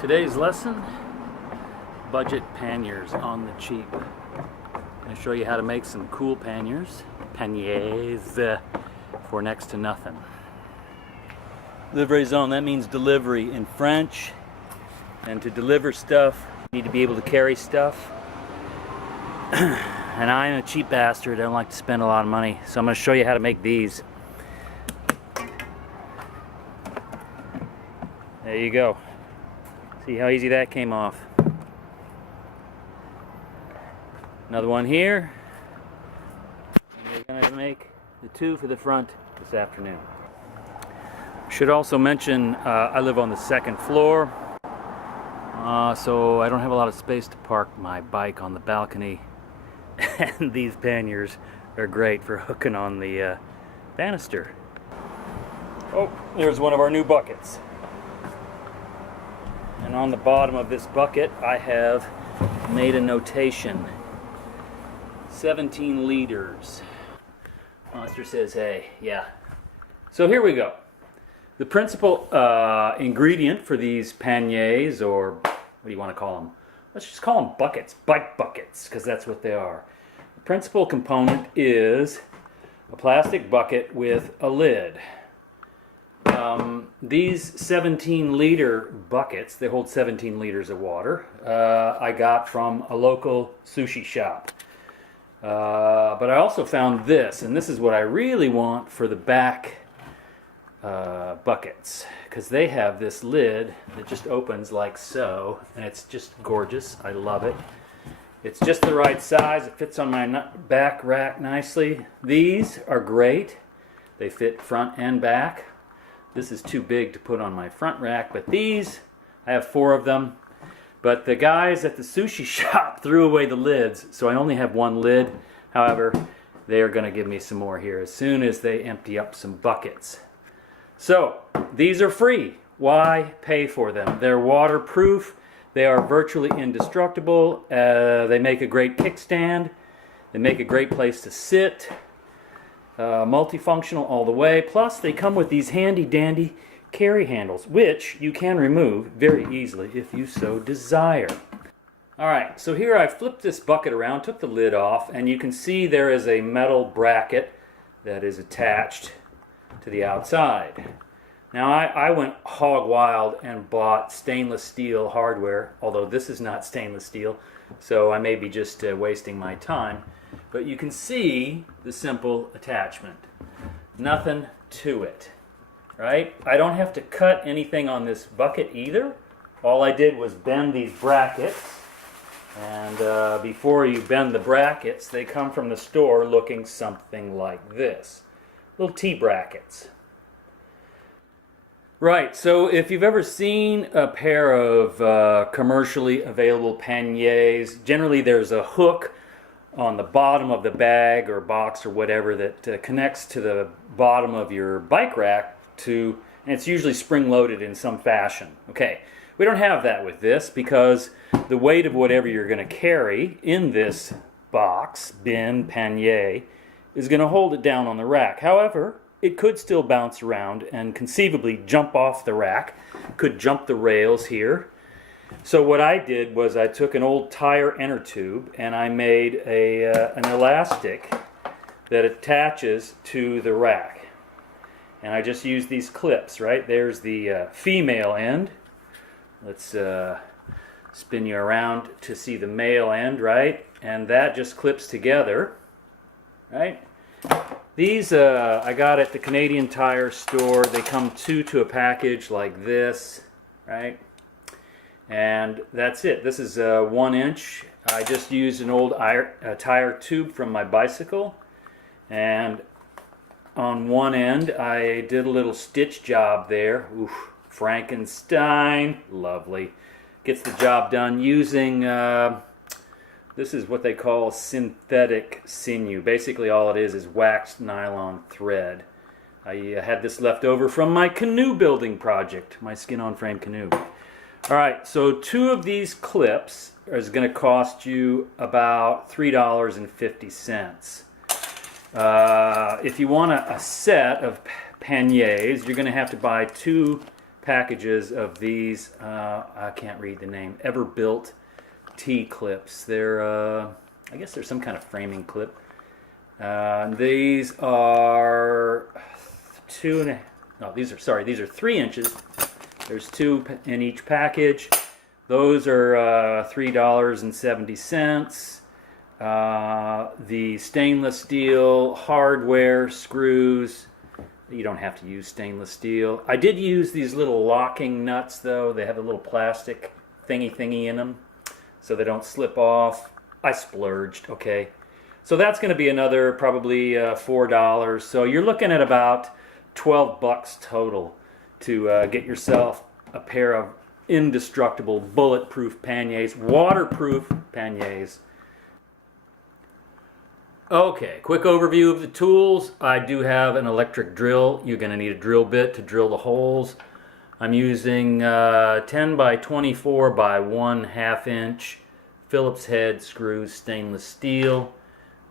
Today's lesson, budget panniers on the cheap. I'm going to show you how to make some cool panniers for next to nothing. Livraison, that means delivery in French. And to deliver stuff, you need to be able to carry stuff. And I'm a cheap bastard, I don't like to spend a lot of money. So I'm going to show you how to make these. There you go. See how easy that came off. Another one here. And we're going to make the two for the front this afternoon. Should also mention I live on the second floor, so I don't have a lot of space to park my bike on the balcony. And these panniers are great for hooking on the banister. Oh, there's one of our new buckets. And on the bottom of this bucket, I have made a notation. 17 liters. Monster says, hey, yeah. So here we go. The principal ingredient for these panniers, or what do you want to call them? Let's just call them buckets, bike buckets, because that's what they are. The principal component is a plastic bucket with a lid. These 17-liter buckets, they hold 17 liters of water, I got from a local sushi shop. But I also found this, and this is what I really want for the back buckets, because they have this lid that just opens like so, and it's just gorgeous. I love it. It's just the right size. It fits on my back rack nicely. These are great. They fit front and back. This is too big to put on my front rack, but these, I have 4 of them. But the guys at the sushi shop threw away the lids, so I only have one lid. However, they are going to give me some more here as soon as they empty up some buckets. So, these are free. Why pay for them? They're waterproof. They are virtually indestructible. They make a great kickstand. They make a great place to sit. Multifunctional all the way. Plus, they come with these handy-dandy carry handles, which you can remove very easily if you so desire. Alright, so here I flipped this bucket around, took the lid off, and you can see there is a metal bracket that is attached to the outside. Now I went hog wild and bought stainless steel hardware, although this is not stainless steel, so I may be just wasting my time. But you can see the simple attachment. Nothing to it, right? I don't have to cut anything on this bucket either. All I did was bend these brackets, and before you bend the brackets, they come from the store looking something like this. Little T-brackets. Right, so if you've ever seen a pair of commercially available panniers, generally there's a hook on the bottom of the bag or box or whatever that connects to the bottom of your bike rack and it's usually spring-loaded in some fashion. Okay, we don't have that with this because the weight of whatever you're going to carry in this box, bin, pannier, is going to hold it down on the rack. However, it could still bounce around and conceivably jump off the rack, could jump the rails here. So what I did was I took an old tire inner tube and I made an elastic that attaches to the rack. And I just used these clips, right? There's the female end. Let's spin you around to see the male end, right? And that just clips together, right? These I got at the Canadian Tire store. They come two to a package like this, right? And that's it. This is 1 inch. I just used an old tire tube from my bicycle, and on one end I did a little stitch job there. Oof, Frankenstein, lovely. Gets the job done using this is what they call synthetic sinew. Basically all it is waxed nylon thread. I had this left over from my canoe building project, my skin-on-frame canoe. Alright, so 2 of these clips is going to cost you about $3.50. If you want a set of panniers, you're going to have to buy 2 packages of these, I can't read the name, Everbuilt T-clips. They're, I guess they're some kind of framing clip. These are these are 3 inches. There's 2 in each package. Those are $3.70. The stainless steel hardware screws. You don't have to use stainless steel. I did use these little locking nuts though. They have a little plastic thingy in them so they don't slip off. I splurged, okay. So that's going to be another probably $4. So you're looking at about 12 bucks total to get yourself a pair of indestructible bulletproof panniers, waterproof panniers. Okay, quick overview of the tools. I do have an electric drill. You're going to need a drill bit to drill the holes. I'm using 10 by 24 by 1/2 inch Phillips head screws, stainless steel,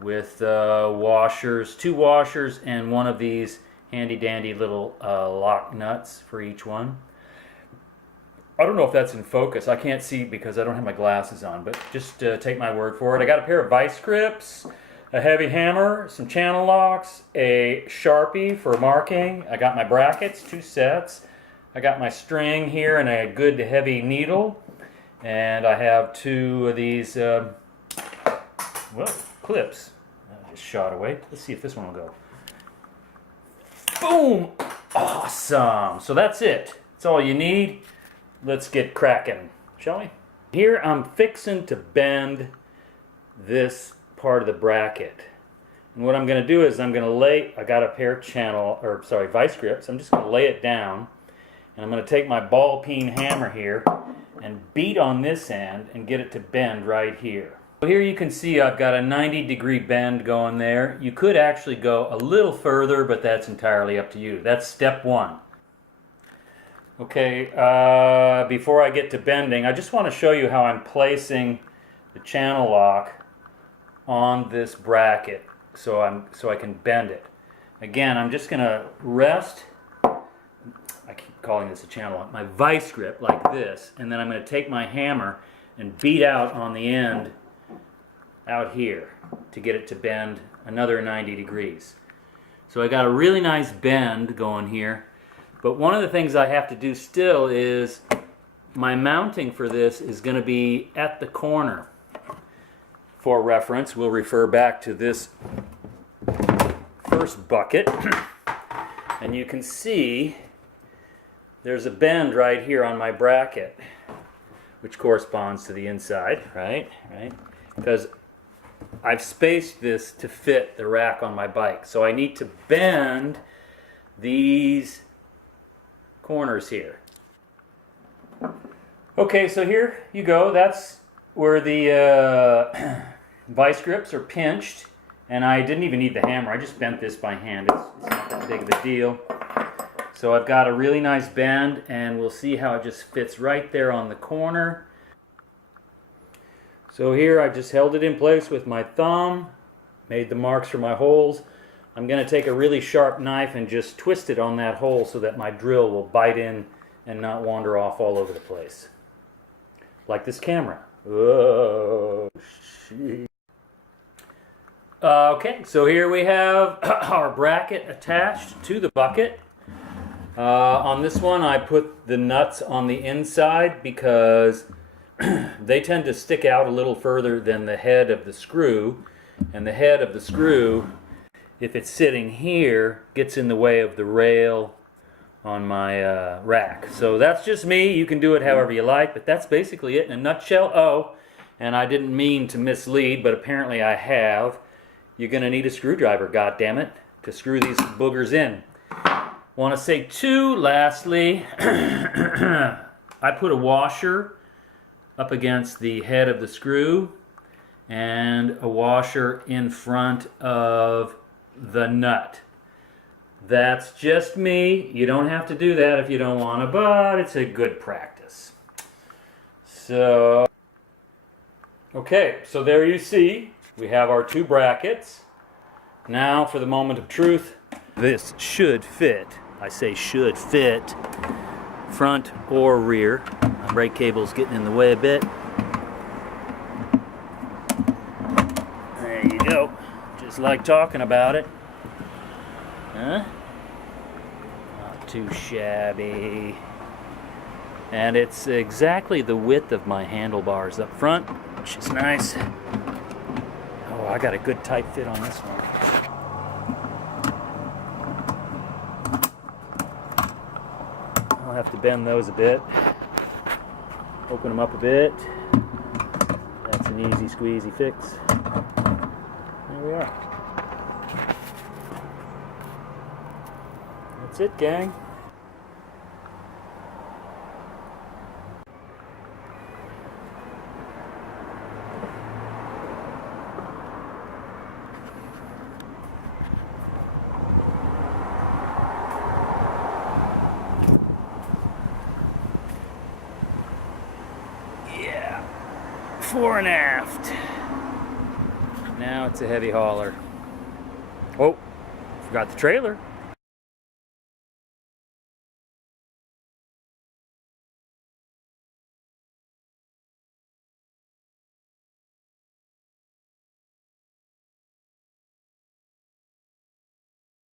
with washers, 2 washers, and one of these handy dandy little lock nuts for each one. I don't know if that's in focus. I can't see because I don't have my glasses on, but just take my word for it. I got a pair of vice grips, a heavy hammer, some channel locks, a Sharpie for marking. I got my brackets, 2 sets. I got my string here and a good heavy needle. And I have 2 of these clips. I just shot away. Let's see if this one will go. Boom! Awesome! So that's it. That's all you need. Let's get cracking, shall we? Here I'm fixing to bend this part of the bracket. And what I'm going to do is I'm going to I got a pair of vice grips. I'm just going to lay it down. And I'm going to take my ball peen hammer here and beat on this end and get it to bend right here. So here you can see I've got a 90-degree bend going there. You could actually go a little further, but that's entirely up to you. That's step 1. Okay, before I get to bending, I just want to show you how I'm placing the channel lock on this bracket so I can bend it. Again, I'm just going to rest, I keep calling this a channel lock, my vice grip like this, and then I'm going to take my hammer and beat out on the end out here to get it to bend another 90 degrees. So I got a really nice bend going here. But one of the things I have to do still is my mounting for this is going to be at the corner. For reference, we'll refer back to this first bucket. And you can see there's a bend right here on my bracket, which corresponds to the inside, right? Because I've spaced this to fit the rack on my bike. So I need to bend these corners here. Okay, so here you go. That's where the vice grips are pinched, and I didn't even need the hammer. I just bent this by hand. It's not that big of a deal. So I've got a really nice bend, and we'll see how it just fits right there on the corner. So here I just held it in place with my thumb, made the marks for my holes. I'm going to take a really sharp knife and just twist it on that hole so that my drill will bite in and not wander off all over the place. Like this camera. Oh, shit. Okay, so here we have our bracket attached to the bucket. On this one I put the nuts on the inside because they tend to stick out a little further than the head of the screw. And the head of the screw, if it's sitting here, gets in the way of the rail on my rack. So that's just me. You can do it however you like, but that's basically it in a nutshell. Oh, and I didn't mean to mislead, but apparently I have. You're going to need a screwdriver, goddammit, to screw these boogers in. Want to say too, lastly, I put a washer up against the head of the screw and a washer in front of the nut. That's just me. You don't have to do that if you don't want to, but it's a good practice. So, okay, so there you see, we have our 2 brackets. Now for the moment of truth. This should fit, I say should fit, front or rear. My brake cable's getting in the way a bit. There you go. Just like talking about it. Huh? Not too shabby. And it's exactly the width of my handlebars up front, which is nice. Oh, I got a good tight fit on this one. I'll have to bend those a bit. Open them up a bit. That's an easy squeezy fix. There we are. That's it, gang. Yeah, fore and aft. Now it's a heavy hauler. Oh, forgot the trailer.